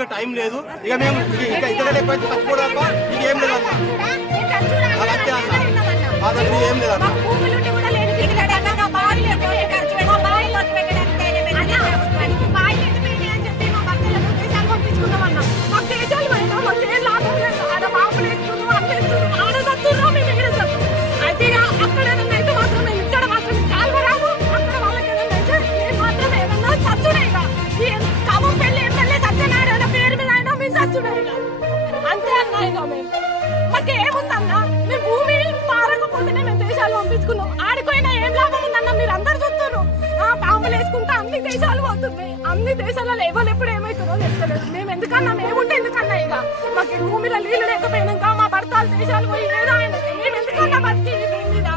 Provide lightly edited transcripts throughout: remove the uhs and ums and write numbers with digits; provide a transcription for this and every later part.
ఇక టైం లేదు, ఇక మేము ఇక ఇక్కడ చచ్చిపోవడం తప్ప ఇక ఏం లేదు అన్న. అలాగే అన్న మా దగ్గర ఏం లేదు అన్న. అంతే అన్నా, మాకేముందన్నా మేము భూమి పారకపోతేనే మేము దేశాలు పంపించుకున్నాం. ఆడిపోయినా ఏం లాభం ఉందన్న? మీరు అందరు చూస్తున్నారు, బాంబులు వేసుకుంటా అన్ని దేశాలు పోతున్నాయి. అన్ని దేశాలలో ఎవరు ఎప్పుడు ఏమవుతుందో తెలుస్తలేదు. మేము ఎందుకన్నా, మేముంటే ఎందుకన్నా ఇక మాకు భూమిలో నీళ్లు లేకపోయినాక మా భర్తలు దేశాలు పోయి ఏదో ఆయన మేము ఎందుకన్నా బతికి దీని మీద.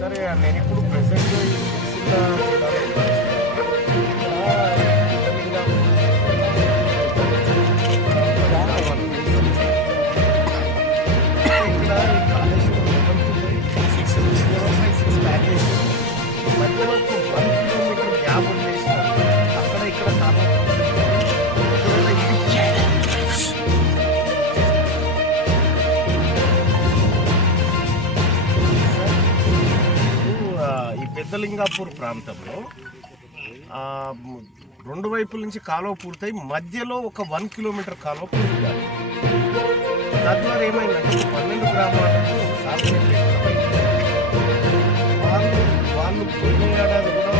సరే నేను ఇప్పుడు ప్రెసెంట్ మధ్యలో 1 కిలోమీటర్ గ్యాప్ ఉండేసి అక్కడ ఇక్కడ ఈ పెద్దలింగాపూర్ ప్రాంతంలో 2 వైపుల నుంచి కాలువ పూర్తయి మధ్యలో ఒక 1 కిలోమీటర్ కాలువ పూర్తి కాదు. తద్వారా ఏమైందంటే 12 గ్రామాలకు సాగునీరు వాళ్ళు పోయిన ఏడాది కూడా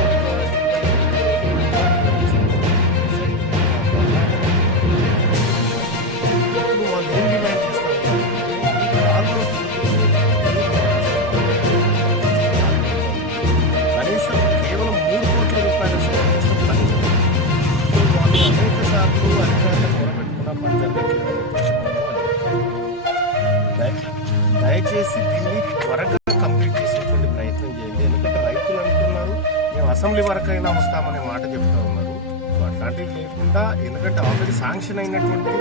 వాళ్ళు ఏం డిమాండ్ చేస్తారు? కనీసం కేవలం 3 కోట్ల రూపాయల పని వాళ్ళు అనేక సార్లు అధికారులు మొరపెట్టుకున్న దయచేసి దీన్ని త్వరగా కంప్లీట్ చేసేటువంటి ప్రయత్నం చేయండి. ఎందుకంటే రైతులు అంటున్నారు మేము అసెంబ్లీ వరకు అయినా వస్తామనే మాట చెప్తా ఉన్నారు. అట్లాంటివి లేకుండా, ఎందుకంటే ఆల్రెడీ శాంక్షన్ అయినటువంటి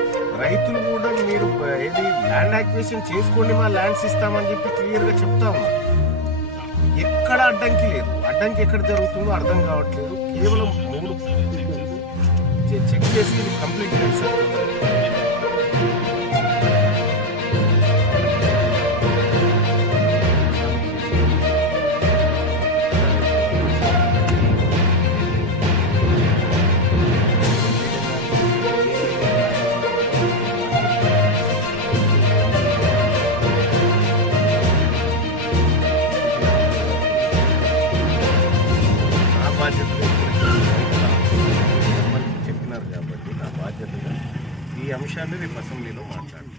రైతులు కూడా మీరు ఏది ల్యాండ్ యాక్విజిషన్ చేసుకోండి, మా ల్యాండ్స్ ఇస్తామని చెప్పి క్లియర్గా చెప్తా ఉన్నారు. ఎక్కడ అడ్డంకి లేదు. అడ్డంకి ఎక్కడ జరుగుతుందో అర్థం కావట్లేదు. కేవలం 3 చెక్ చేసి ఇది కంప్లీట్ చేస్తారు. చెప్పినారు కాబట్టి నా బాధ్యతగా ఈ అంశాన్ని రేపు అసెంబ్లీలో మాట్లాడతాను.